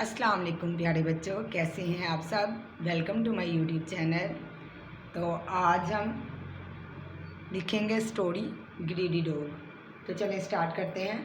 अस्सलाम वालेकुम प्यारे बच्चों, कैसे हैं आप सब। Welcome to my YouTube channel. तो आज हम लिखेंगे स्टोरी ग्रीडी डॉग। तो चलिए स्टार्ट करते हैं।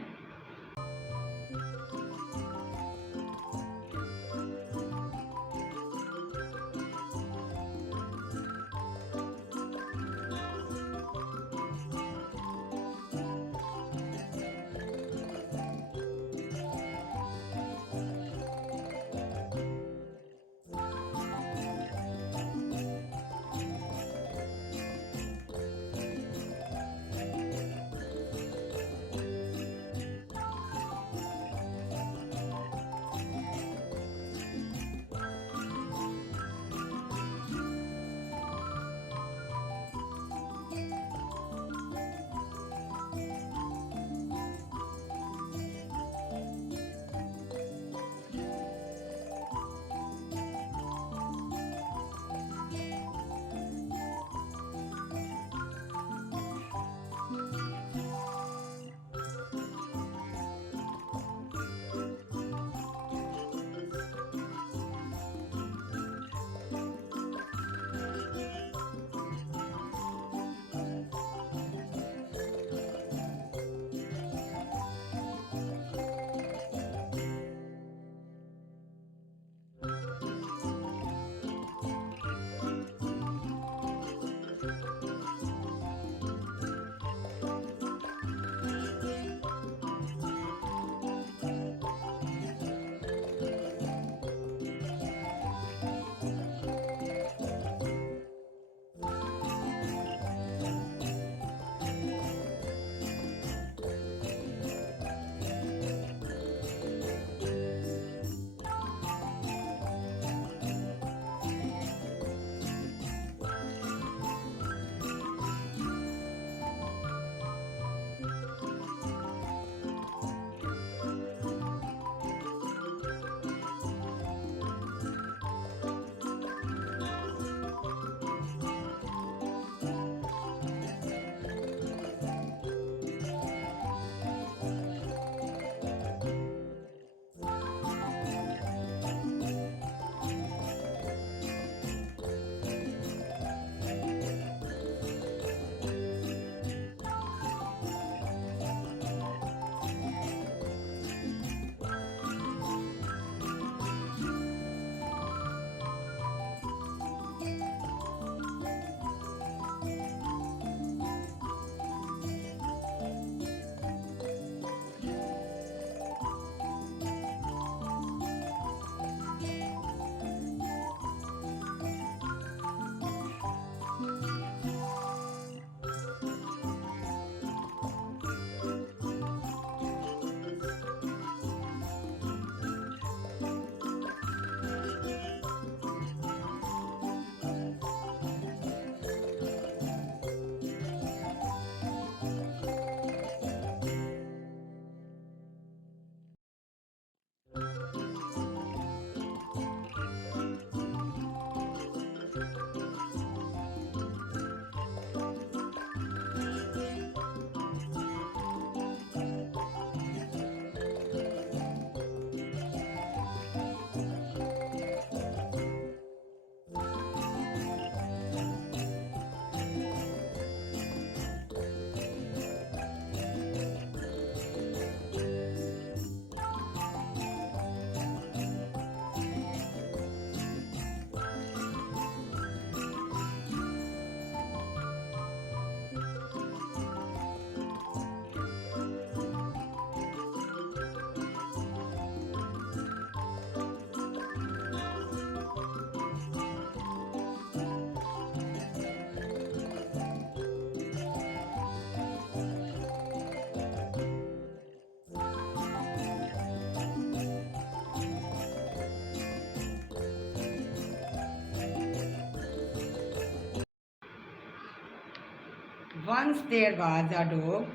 Once there was a dog.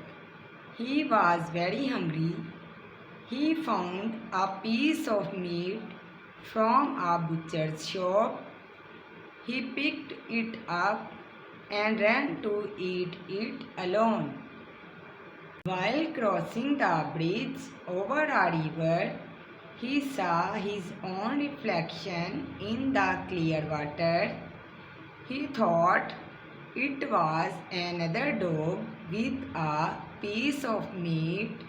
He was very hungry. He found a piece of meat from a butcher's shop. He picked it up and ran to eat it alone. While crossing the bridge over a river, he saw his own reflection in the clear water. He thought it was another dog with a piece of meat.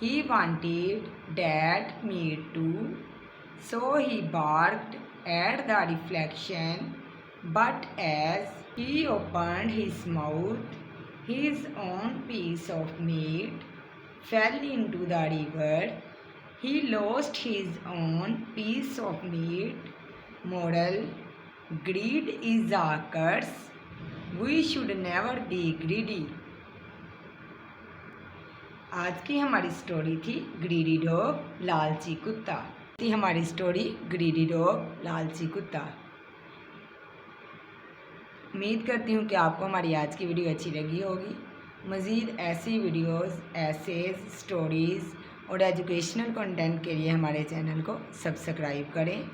He wanted that meat too, so he barked at the reflection. But as he opened his mouth, his own piece of meat fell into the river. He lost his own piece of meat. Moral: greed is a curse. We should never be greedy. आज की हमारी story थी greedy dog, लालची कुत्ता। थी हमारी story greedy dog, लालची कुत्ता। उम्मीद करती हूँ कि आपको हमारी आज की वीडियो अच्छी लगी होगी। मज़ीद ऐसी वीडियोस, एसेज, स्टोरीज़ और एजुकेशनल कंटेंट के लिए हमारे चैनल को सब्सक्राइब करें।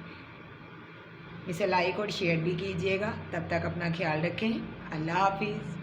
इसे लाइक और शेयर भी कीजिएगा। तब तक अपना ख्याल रखें। अल्लाह हाफिज़।